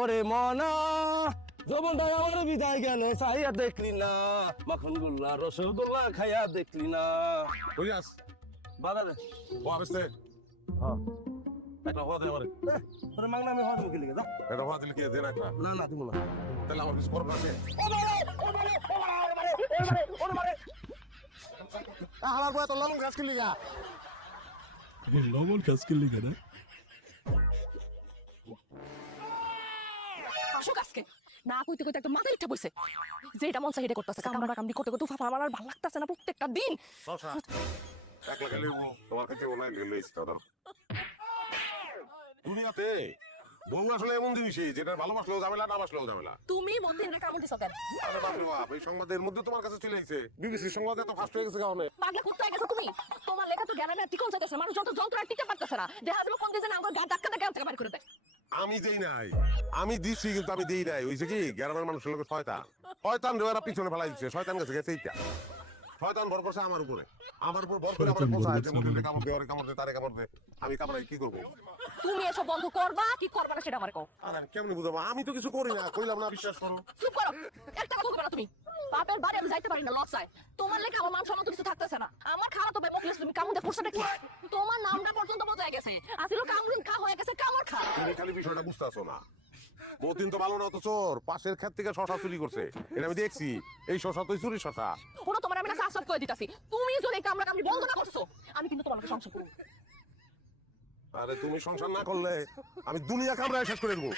ওরে মনা যৌবনটা আমার বিদায় গেল চাইয়া দেখলি না মাখন গোল্লা রসগোল্লা খাইয়া দেখলি না বুঝাস বাজারে ও আসছে হ্যাঁ একটা হওয়া দেয় আমারে তোর মাগনা আমি হজম খেলে যা একটা হওয়া দিলে কি দেন একটা না না তুমি না তাহলে আমার কিছু করবো আছে আমার বয় তো লবণ গাছ কিনলি গা লবণ কাজ করলি কেন আসো কাজকে না কইতে কইতে একটা মাথা ইচ্ছা বইছে যে এটা মন চাই এটা করতেছে কামড়া কামড়ি করতে করতে ফাফা আমার আর ভালো লাগতেছে না প্রত্যেকটা দিন শশা একলা গেলে তোমার কাছে ওনা গেলে ইস্তাদার দুনিয়াতে বউ আসলে এমন জিনিসই যেটা ভালোবাসলেও ঝামেলা না বাসলেও ঝামেলা তুমি মধ্যে না কামড় দিছো কেন আরে বাপরে বাপ এই সংবাদের মধ্যে তোমার কাছে চলে এসেছে বিবিসির সংবাদে তো ফাস্ট হয়ে গেছে কারণে পাগলা করতে গেছো তুমি তোমার লেখা তো জ্ঞান না টিকন যাইতেছে মানুষ যত যন্ত্র আর টিকতে পারতেছে না দেখা যাবে কোন দিন আমার গা ধাক্কা ধাক্কা থেকে বাড়ি করে দেয় আমি দেই নাই আমি দিছি কিন্তু আমি দেই নাই হইছে কি গ্রামের মানুষের লোক শয়তান শয়তান রেওয়ারা পিছনে ফেলাই দিচ্ছে শয়তান গেছে গেছে এইটা শয়তান ভর করছে আমার উপরে ভর করে আমার পোষায় যে মধ্যে কামড় দে ওরে কামড় দে তারে কামড় দে আমি কামড়াই কি করবো তুমি এসব বন্ধ করবা কি করবা না সেটা আমারে কও আরে কেমনে বুঝাবো আমি তো কিছু করি না কইলাম না বিশ্বাস করো চুপ করো একটা কথা বলবা না তুমি বাপের বাড়ি আমি যাইতে পারি না লজ্জায় তোমার লেখা আমার মান সম্মান তো কিছু থাকতেছে না আমার খাওয়া তো বেপক তুমি কামড় দিয়ে পোষাটা কি তোমার নামটা পর্যন্ত বদলে গেছে আসলে কামড় খা হয়ে গেছে কামড় খা তুমি খালি বিষয়টা বুঝতেছো না বহুদিন তো ভালো না তো চোর পাশের ক্ষেত থেকে শশা চুরি করছে এটা আমি দেখছি এই শশা তো চুরি শশা ওরা তোমার আমি না সাফ করে দিতাছি তুমি যদি কামড়া কামড়ি বন্ধ না করছো আমি কিন্তু তোমার লগে সংসার করব আরে তুমি সংসার না করলে আমি দুনিয়া কামড়ায় শেষ করে দেবো